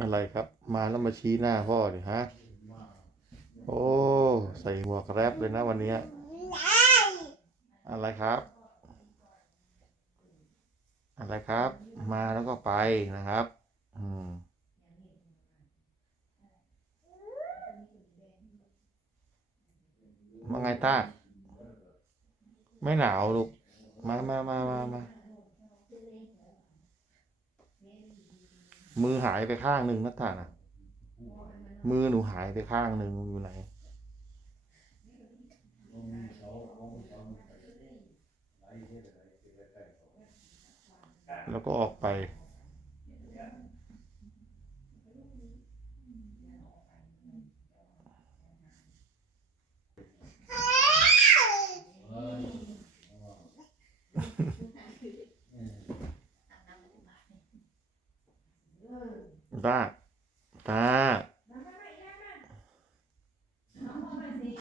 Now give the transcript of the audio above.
อะไรครับ มาแล้วมาชี้หน้าพ่อดิฮะ โอ้ ใส่หมวกแรปเลยนะวันนี้ อะไรครับ อะไรครับ มาแล้วก็ไปนะครับ อืมมาไงต้า ไม่หนาวลูก มามามามามา มือหายไปข้างหนึ่งนักฐาน่ะมือหนูหายไปข้างหนึ่งอยู่ไหนแล้วก็ออกไปตาตา